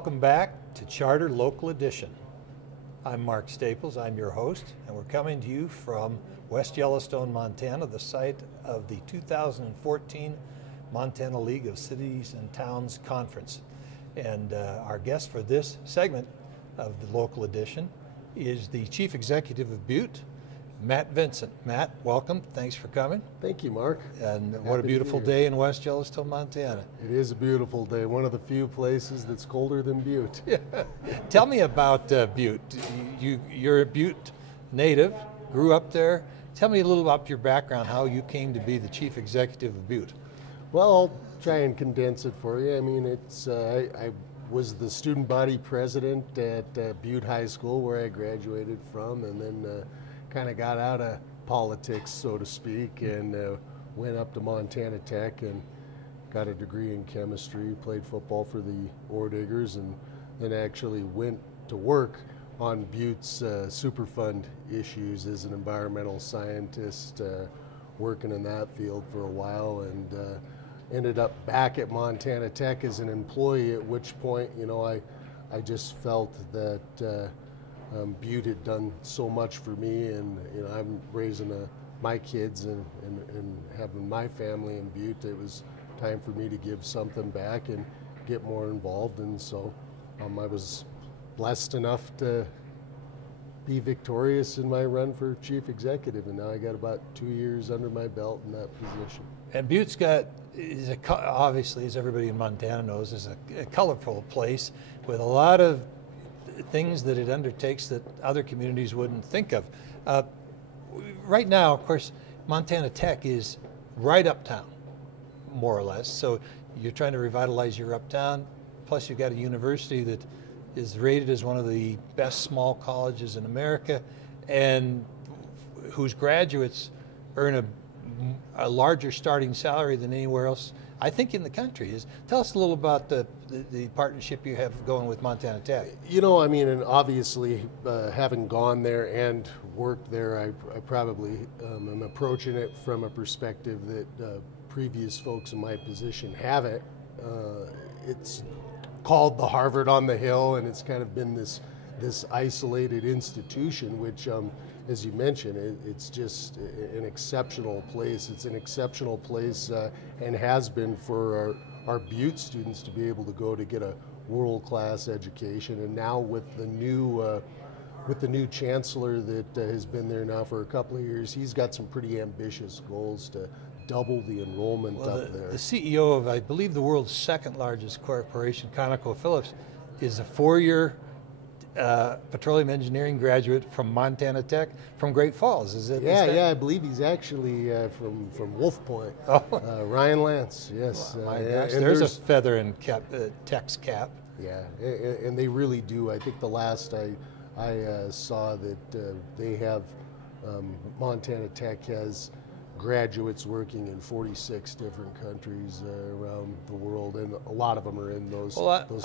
Welcome back to Charter Local Edition. I'm Mark Staples, I'm your host, and we're coming to you from West Yellowstone, Montana, the site of the 2014 Montana League of Cities and Towns Conference. And our guest for this segment of the local edition is the Chief Executive of Butte, Matt Vincent. Matt, welcome. Thanks for coming. Thank you, Mark. And what a beautiful day in West Yellowstone, Montana. It is a beautiful day. One of the few places that's colder than Butte. Tell me about Butte. You're a Butte native, grew up there. Tell me a little about your background, how you came to be the Chief Executive of Butte. Well, I'll try and condense it for you. I mean, I was the student body president at Butte High School, where I graduated from, and then kind of got out of politics, so to speak, and went up to Montana Tech and got a degree in chemistry, played football for the Orediggers, and then actually went to work on Butte's Superfund issues as an environmental scientist, working in that field for a while, and ended up back at Montana Tech as an employee, at which point, you know, I just felt that Butte had done so much for me, and you know, I'm raising my kids and having my family in Butte. It was time for me to give something back and get more involved, and so I was blessed enough to be victorious in my run for chief executive, and now I got about 2 years under my belt in that position. And Butte's obviously, as everybody in Montana knows, is a colorful place with a lot of things that it undertakes that other communities wouldn't think of. Right now, of course, Montana Tech is right uptown, more or less. So you're trying to revitalize your uptown. Plus, you've got a university that is rated as one of the best small colleges in America, and whose graduates earn a larger starting salary than anywhere else, I think, in the country. Tell us a little about the partnership you have going with Montana Tech. You know, I mean, and obviously, having gone there and worked there, I probably am approaching it from a perspective that previous folks in my position haven't. It's called the Harvard on the Hill, and it's kind of been this isolated institution, which, as you mentioned, it's just an exceptional place. It's an exceptional place and has been for our Butte students to be able to go to get a world-class education. And now with the new chancellor that has been there now for a couple of years, he's got some pretty ambitious goals to double the enrollment up there. The CEO of, I believe, the world's second largest corporation, ConocoPhillips, is a four-year petroleum engineering graduate from Montana Tech, from Great Falls. Is it? Yeah, I believe he's actually from Wolf Point. Oh. Ryan Lance, yes. My gosh, there's a feather in Tech's cap. Yeah, and they really do. I think the last I saw that they have, Montana Tech has graduates working in 46 different countries around the world, and a lot of them are in those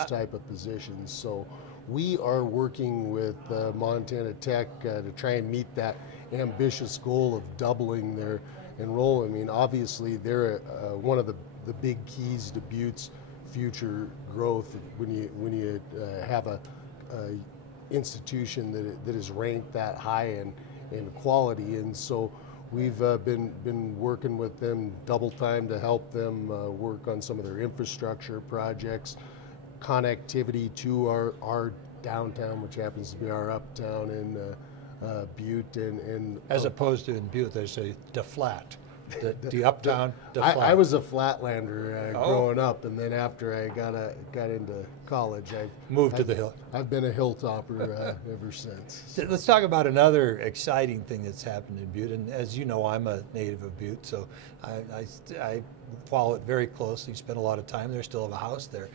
type of positions. So we are working with Montana Tech to try and meet that ambitious goal of doubling their enrollment. I mean, obviously, they're one of the big keys to Butte's future growth when you have a institution that is ranked that high in quality. And so we've been working with them double time to help them work on some of their infrastructure projects, connectivity to our downtown, which happens to be our uptown in Butte, and as opposed to in Butte, there's the flat, the uptown. I was a flatlander growing up, and then after I got into college, I moved to the hill. I've been a hilltopper ever since. So let's talk about another exciting thing that's happened in Butte. And as you know, I'm a native of Butte, so I follow it very closely. Spend a lot of time there. Still have a house there.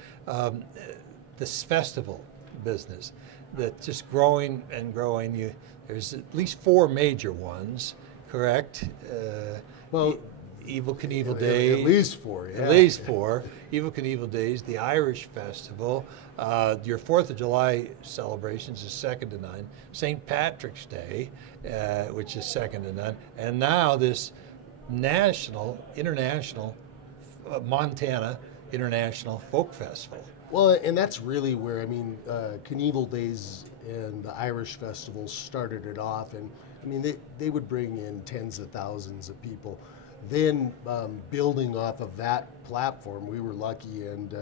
This festival business that's just growing and growing. There's at least 4 major ones, correct? Well, Evil Knievel Days. At least 4, yeah. At least 4. Evil Knievel Days, the Irish Festival, your 4th of July celebrations is second to none, St. Patrick's Day, which is second to none, and now this international Montana International Folk Festival. Well, and that's really where, I mean, Knievel Days and the Irish Festival started it off, and I mean, they would bring in tens of thousands of people. Then building off of that platform, we were lucky, and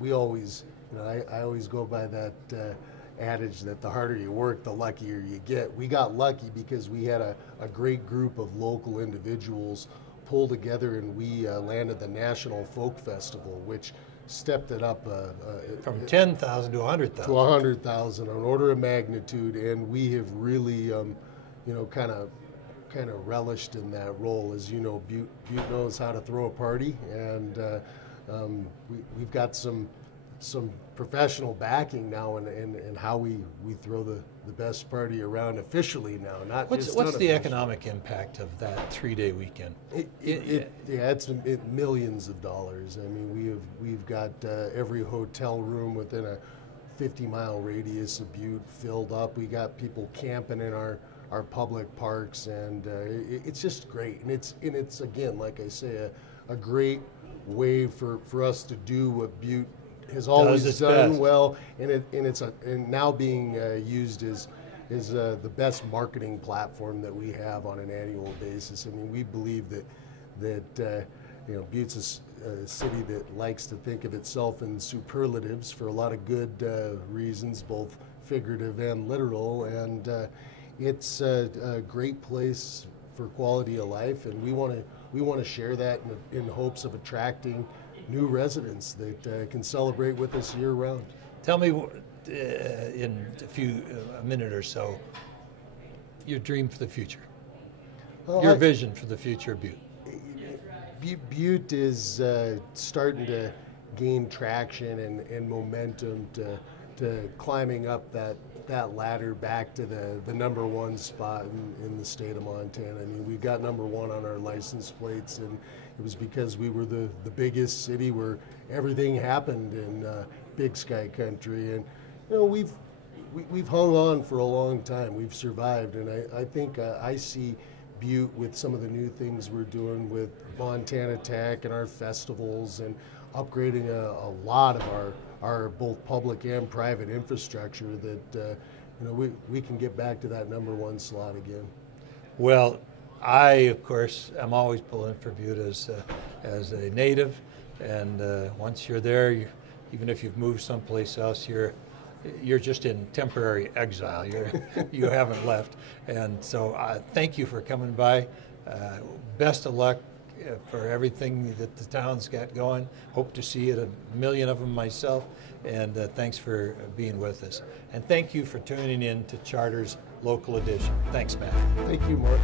we always, you know, I always go by that adage that the harder you work, the luckier you get. We got lucky because we had a great group of local individuals pull together, and we landed the National Folk Festival, which stepped it up from 10,000 to 100,000. To 100,000, an order of magnitude, and we have really, you know, kind of relished in that role. As you know, Butte knows how to throw a party, and we've got some professional backing now in how we throw the best party around officially now, not what's just what's the economic impact of that 3-day weekend? It's millions of dollars. I mean, we've got every hotel room within a 50-mile radius of Butte filled up. We got people camping in our public parks, and it's just great. And it's again, like I say, a great way for us to do what Butte has always done best. well, and now being used as the best marketing platform that we have on an annual basis. I mean, we believe that you know, Butte's a city that likes to think of itself in superlatives for a lot of good reasons, both figurative and literal, and it's a great place for quality of life, and we want to share that in hopes of attracting new residents that can celebrate with us year round. Tell me, in a minute or so, your dream for the future, your vision for the future of Butte. Butte is starting to gain traction and momentum to climbing up that ladder back to the #1 spot in the state of Montana. I mean, we got #1 on our license plates, and it was because we were the biggest city where everything happened in Big Sky Country. And you know, we've hung on for a long time. We've survived, and I think I see Butte with some of the new things we're doing with Montana Tech and our festivals, and upgrading a lot of our both public and private infrastructure, that you know, we can get back to that #1 slot again. Well, I, of course, am always pulling for Butte as a native, and once you're there, even if you've moved someplace else, you're just in temporary exile. You haven't left, and so thank you for coming by. Best of luck for everything that the town's got going. Hope to see it, 1,000,000 of them myself, and thanks for being with us. And thank you for tuning in to Charter's Local Edition. Thanks, Matt. Thank you, Mark.